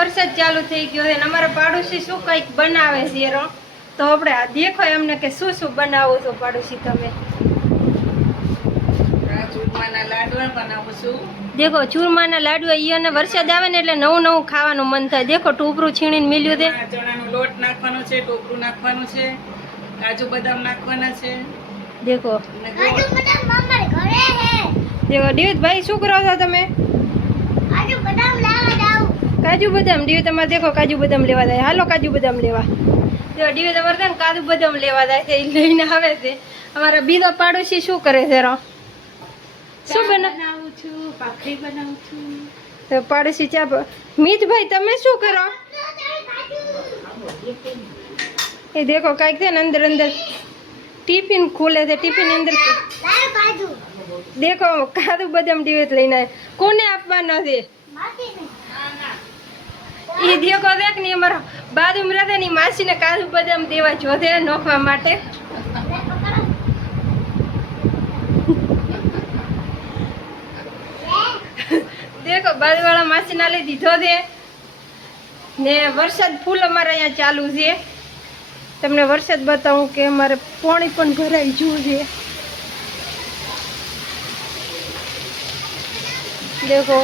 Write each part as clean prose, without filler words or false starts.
વરસાદ ચાલુ થઈ ગયો છે અને અમારા પાડોશી શું કંઈક બનાવે છે રો તો આપણે આ દેખો એમને કે શું શું બનાવો છો પાડોશી તમે ચૂરમાના લાડવા બનાવું છું દેખો ચૂરમાના લાડવા ઈ અને વરસાદ આવે ને એટલે નવું નવું ખાવાનું મન થાય દેખો ટોપરું છીણીને મિલ્યું દે ચણાનો લોટ નાખવાનો છે ટોપરું નાખવાનું છે કાજુ બદામ નાખવાના છે દેખો અને ગોળ. દેખો દિવેશભાઈ શું કરો છો તમે કાજુ બદામ દિવેશ તમારે દેખો કાજુ બદામ લેવા જાય હાલો કાજુ બદામ લેવા દેખો દિવેશ તમારે છે ને કાજુ બદામ લેવા જાય છે એ લઈને આવે છે અમારા બીજા પાડોશી શું કરે છે રો શું બનાવું છું ભાખરી બનાવું છું તો પાડોશી ચા મિતભાઈ તમે શું કરો એ દેખો કાંઈક છે ને અંદર અંદર ટિફિન ખોલે છે ટિફિન અંદર દેખો કાજુ બદામ દિવસ લઈને આવે કોને આપવાનો છે એ દેખો દેખ ને અમારા બાજુમાં રહે ને માસીને કાજુ બદામ દેવા જોધે નોખવા માટે દેખો બાજુવાળા માસી ના લઈ દીધો છે ને વરસાદ ફૂલ અમારે અહીંયા ચાલુ છે તમને વરસાદ બતાવું કે અમારે પાણી પણ ભરાઈ ગયું છે દેખો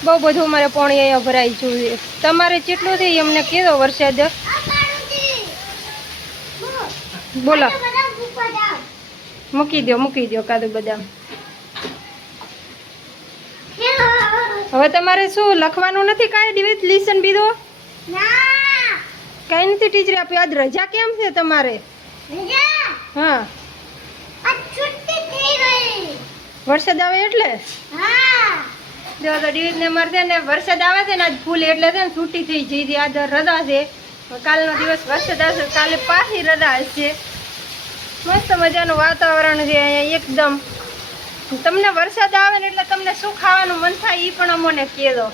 બહુ બધું અમારે પાણી અહીંયા ભરાઈ ગયું છે તમારે કેટલું છે અમને કહેજો વરસાદ બોલો મૂકી દો કાજુ બદામ હવે તમારે શું લખવાનું નથી કાંઈ દિવસ લેસન બીજો કાંઈ નથી ટીચરે આપ્યું આજ રજા કેમ છે તમારે હા વરસાદ આવે એટલે જો તો ડિવિઝને અમારે છે ને વરસાદ આવે છે ને આજ ફૂલ એટલે છે ને છૂટી થઈ જઈ હતી આજ રજા છે કાલનો દિવસ વરસાદ આવશે કાલે પાછી રજા હશે મસ્ત મજાનું વાતાવરણ છે અહીંયા એકદમ તમને વરસાદ આવે ને એટલે તમને શું ખાવાનું મન થાય એ પણ અમને કહેજો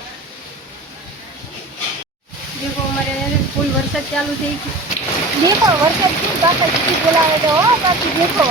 દેખો અમારે ફૂલ વરસાદ ચાલુ થઈ ગયો દેખો વરસાદ કેમ બાકી બોલાવે તો બાકી દેખો